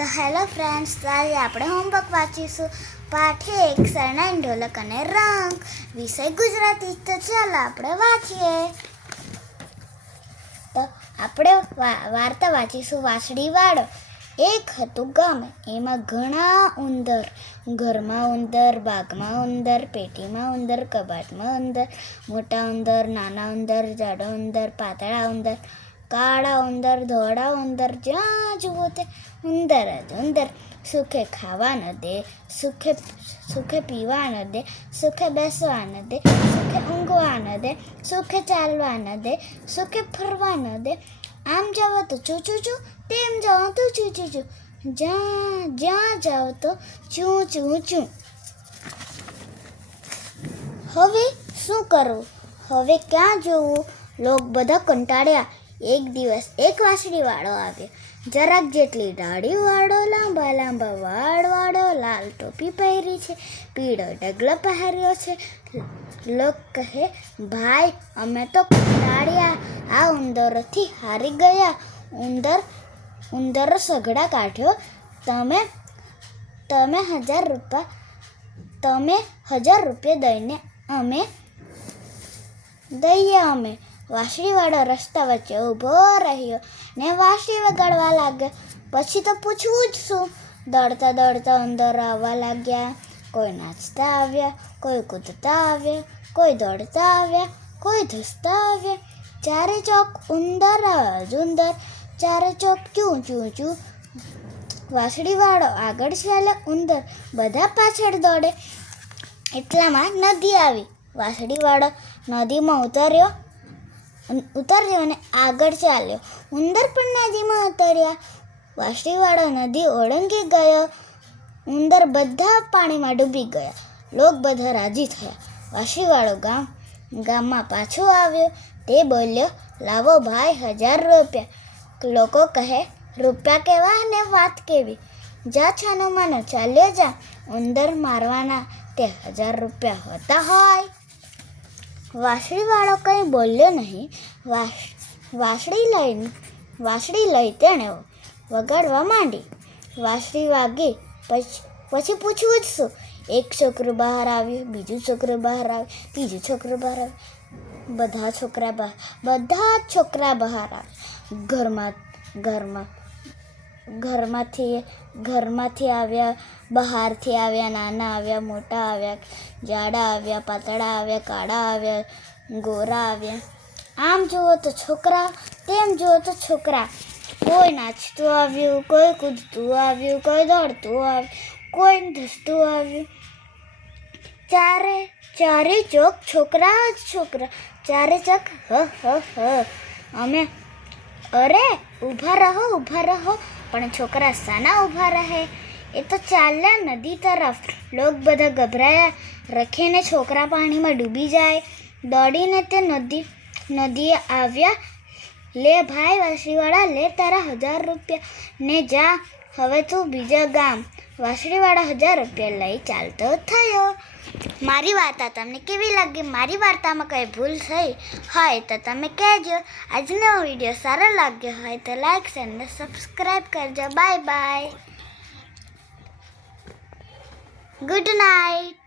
તો hello friends, આજે આપણે હોમવર્ક વાંચીશું. પાઠ 1 શરણાઈ, ઢોલક અને રંગ. વિષય ગુજરાતી. તો ચાલો આપણે વાંચીએ. તો આપણે વાર્તા વાંચીશું વાંસળી વાળો. એક હતું ગામ, એમાં ઘણા ઉંદર. ઘરમાં ઉંદર, બાગમાં ઉંદર, પેટીમાં ઉંદર, કબાટમાં ઉંદર, મોટા ઉંદર, નાના ઉંદર, જાડા ઉંદર, પાતળા ઉંદર, કાળા ઉંદર, ધોળા ઉંદર, જ્યાં જુઓ તે ઉંદર જ ઉંદર. સુખે ખાવા ન દે, સુખે પીવા ન દે, સુખે બેસવા ન દે, સુખે ઊંઘવા ન દે, સુખે ચાલવા ન દે, સુખે ફરવા ન દે. આમ જાઓ તો ચૂ ચૂ ચૂ, તેમ જાઓ તો ચૂ ચૂ ચૂ, જ્યાં જાઓ તો ચૂ ચૂ ચૂ. હવે શું કરવું? હવે ક્યાં જવું? લોક બધા કંટાળ્યા. એક દિવસ એક વાંસળી વાળો આવ્યો. જરાક જેટલી દાઢી વાળો, લાંબા લાંબા વાળ વાળો, લાલ ટોપી પહેરી છે, પીળો ડગલો પહેર્યો છે. લોક કહે, ભાઈ, અમે તો કંટાળ્યા, આ ઉંદરોથી હારી ગયા. ઉંદરો સઘળા કાઢ્યો. તમે 1000 રૂપિયા દઈએ અમે. વાંસળીવાળો રસ્તા વચ્ચે ઊભો રહ્યો ને વાંસળી વગાડવા લાગ્યો. પછી તો પૂછવું જ શું? દોડતા દોડતા ઉંદરો આવવા લાગ્યા. કોઈ નાચતા આવ્યા, કોઈ કૂદતા આવ્યા, કોઈ દોડતા આવ્યા, કોઈ ધસતા આવ્યા. ચારે ચોક ઉંદર જ ઉંદર, ચારે ચોક ચૂં ચૂં ચૂં. વાંસળીવાળો આગળ ચાલે, ઉંદર બધા પાછળ દોડે. એટલામાં નદી આવી. વાંસળીવાળો નદીમાં ઉતર્યો અને આગળ ચાલ્યો. ઉંદર પણ નદીમાં ઉતર્યા. વાંસળીવાળો નદી ઓળંગી ગયો. ઉંદર બધા પાણીમાં ડૂબી ગયા. લોક બધા રાજી થયા. વાંસળીવાળો ગામમાં પાછો આવ્યો. તે બોલ્યો, લાવો ભાઈ 1000 રૂપિયા. લોકો કહે, રૂપિયા કેવા ને વાત કેવી? જા છાનો માનો ચાલ્યો જા. ઉંદર મારવાના તે 1000 રૂપિયા હોતા હોય. વાંસળીવાળો કંઈ બોલ્યો નહીં. વાંસળી લઈ તેણે વગાડવા માંડી. વાંસળી વાગી પછી પૂછવું જ શું? એક છોકરું બહાર આવ્યું, બીજું છોકરું બહાર આવ્યું, ત્રીજું છોકરું બહાર આવ્યું. બધા છોકરા બહાર આવ્યા. ઘરમાંથી આવ્યા, બહારથી આવ્યા, નાના આવ્યા, મોટા આવ્યા, જાડા આવ્યા, પાતળા આવ્યા, કાળા આવ્યા, ગોરા આવ્યા. આમ જુઓ તો છોકરા, તેમ જુઓ તો છોકરા. કોઈ નાચતું આવ્યું, કોઈ કૂદતું આવ્યું, કોઈ દોડતું આવ્યું, કોઈ ધસતું આવ્યું. ચારે ચોક છોકરા જ છોકરા. ચારે ચોક હ. અમે અરે ઊભા રહો. પણ છોકરા શાના ઊભા રહે? એ તો ચાલ્યા નદી તરફ. લોક બધા ગભરાયા. રખીને છોકરા પાણીમાં ડૂબી જાય. દોડીને તે નદીએ આવ્યા. લે ભાઈ વાંસળીવાળા, લે તારા 1000 રૂપિયા ને જા હવે તું બીજા ગામ. વાંસળીવાળા 1000 રૂપિયા લઈ ચાલતો થયો. મારી વાર્તા તમને કેવી લાગી? મારી વાર્તામાં કંઈ ભૂલ થઈ હોય તો તમે કહેજો. આજનો વિડીયો સારો લાગ્યો હોય તો લાઈક અને સબસ્ક્રાઈબ કરજો. Bye bye. Good night.